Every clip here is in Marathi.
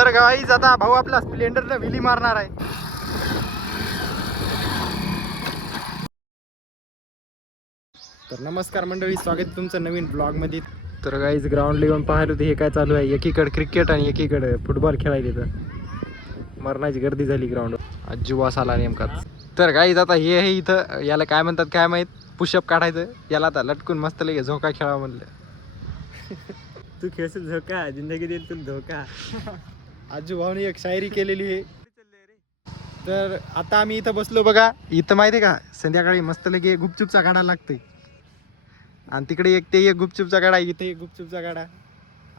तर गाईज आता भाऊ आपला स्प्लेंडरला विली मारणार आहे. तर नमस्कार मंडळी, स्वागत तुमचं नवीन ब्लॉग मध्ये. तर गाईज ग्राउंडला येऊन पाहिलं होते हे काय चालू आहे. एकीकडे क्रिकेट आणि एकीकडे फुटबॉल खेळायला. तर मरणाची गर्दी झाली ग्राउंडवर. आज जुवास आला नेमकाच. तर गाईज आता हे इथं याला काय म्हणतात काय माहित, पुशअप काढायचं. याला आता लटकून मस्त लगे झोका खेळा म्हणलं. तू खेळशील झोका, जिंदगी देईल तुला धोका. आजू भाऊनी एक शायरी केलेली आहे. तर आता आम्ही इथं बसलो बघा. इथं माहिती आहे का, संध्याकाळी मस्त लगे गुपचूपचा गाडा लागतोय. आणि तिकडे एक ते एक गुपचूपचा गाडा, इथे एक गुपचूपचा गाडा.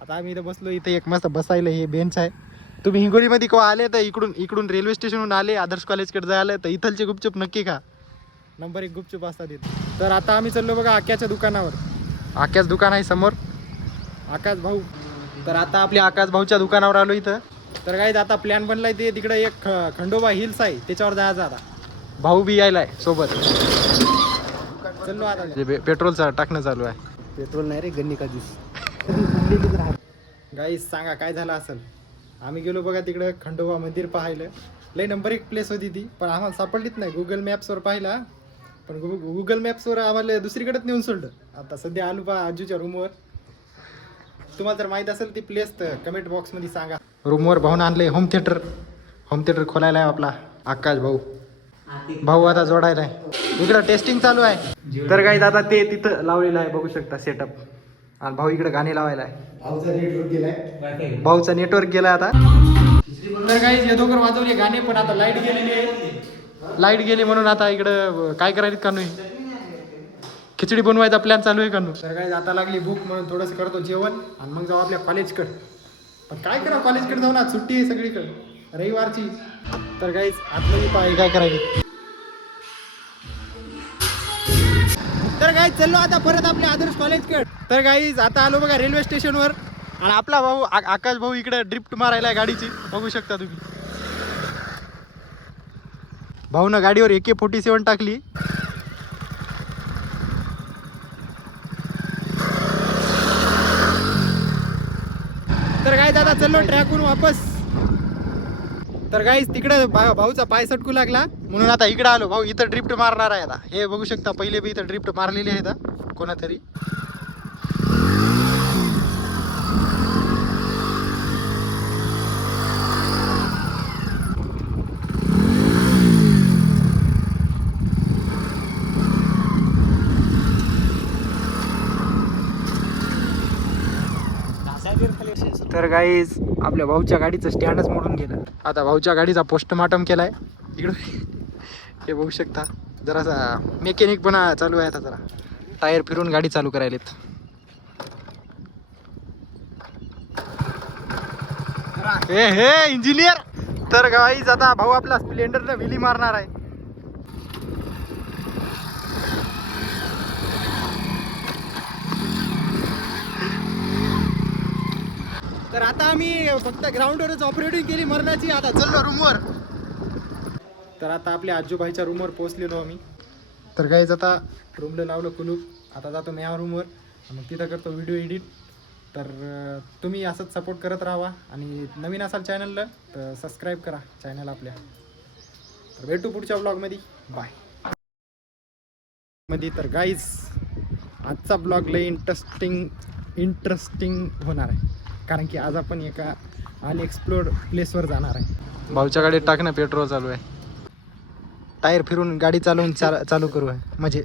आता आम्ही इथं बसलो. इथे एक मस्त बसायला हे बेंच आहे. तुम्ही हिंगोलीमध्ये केव्हा आले तर इकडून रेल्वे स्टेशनहून आले आदर्श कॉलेजकडे जायला तर इथलचे गुपचूप नक्की खा. नंबर 1 गुपचूप असतात इथं. तर आता आम्ही चाललो बघा आक्याच्या दुकानावर. आक्याच दुकान आहे समोर, आकाश भाऊ. तर आता आपल्या आकाश भाऊच्या दुकानावर आलो इथं. तर काय आता प्लॅन बनलाय ते तिकडे एक खंडोबा हिल्स आहे त्याच्यावर जायचं. आता भाऊ बी यायलाय सोबत. चलो आता पेट्रोलचा टाकणं चालू आहे. पेट्रोल नाही रे, गन्नी का ज्यूस. गाईस सांगा काय झालं असेल. आम्ही गेलो बघा तिकडं खंडोबा मंदिर पाहायला. लई नंबर 1 प्लेस होती ती, पण आम्हाला सापडलीच नाही. गुगल मॅप्सवर पाहिला, पण गुगल मॅप्सवर आम्हाला दुसरीकडेच नेऊन सोडलं. आता सध्या आलू पहा आजूच्या रूमवर. तुम्हाला जर माहीत असेल ती प्लेस तर कमेंट बॉक्समध्ये सांगा. रूमवर भाऊन आणले होम थिएटर खोलायला आहे आपला आकाश भाऊ आता जोडायला आहे. इकडं टेस्टिंग चालू आहे. तर काही आता ते तिथं लावलेलं आहे बघू शकता सेटअप. आणि भाऊ इकडे गाणे लावायला आहे. भाऊचा नेटवर्क गेलाय आता. तर काही हे दोघं वाजवले गाणे, पण आता लाईट गेलेली आहे. लाईट गेली म्हणून आता इकडं काय करायचं का नाही, खिचडी बनवायचा प्लॅन चालू आहे का नु. तर काय आता लागली भूक म्हणून थोडंसं करतो जेवण आणि मग जाऊ आपल्या कॉलेजकडे. पण काय करा कॉलेजकडे जाऊ ना, सुट्टी आहे सगळीकडे रविवारची. तर काहीच आतमध्ये पाहिजे काय करायचं. तर काय चाललो आता परत आपल्या आदर्श कॉलेजकडे. तर गाईज आता आलो बघा रेल्वे स्टेशनवर. आणि आपला भाऊ आकाश भाऊ इकडे ड्रिफ्ट मारायला गाडीची बघू शकता तुम्ही. भाऊनं गाडीवर AK-47 टाकली. तर काय दादा चलो ट्रॅकहून वापस. तर गाईज तिकडे भाऊचा पाय सटकू लागला म्हणून आता इकडे आलो. भाऊ इथं ड्रिफ्ट मारणार आहे आता. हे बघू शकता पहिले बी इथं ड्रिफ्ट मारलेली आहे कोणातरी. तर गाईज आपल्या भाऊच्या गाडीचं स्टँडच मोडून गेलं. आता भाऊच्या गाडीचा पोस्टमार्टम केलाय इकडं. हे बघू शकता जरासा मेकॅनिक पण चालू आहे आता. जरा टायर फिरून गाडी चालू करायलेत. हे इंजिनियर. तर गाईज आता भाऊ आपला स्प्लेंडरला विली मारणार आहे. तर आता आम्ही फक्त ग्राउंडवरच ऑपरेटिंग केली मरणाची. आता चललो रूमवर. तर आता आपल्या आजूबाईच्या रूमवर पोहोचलेलो आम्ही. तर काहीच आता रूमला लावलं कुलूप. आता जातो मी या रूमवर, मग तिथं करतो व्हिडिओ एडिट. तर तुम्ही असंच सपोर्ट करत राहा. आणि नवीन असाल चॅनलला तर सबस्क्राईब करा चॅनल आपल्या. तर भेटू पुढच्या ब्लॉगमध्ये. बाय मध्ये. तर गाईज आजचा ब्लॉग लय इंटरेस्टिंग होणार आहे, कारण की आज आपण एका अनएक्सप्लोर्ड प्लेसवर जाणार आहे. भाऊच्या गाडीत टाकणं पेट्रोल चालू आहे. टायर फिरून गाडी चालवून चालू करू आहे म्हणजे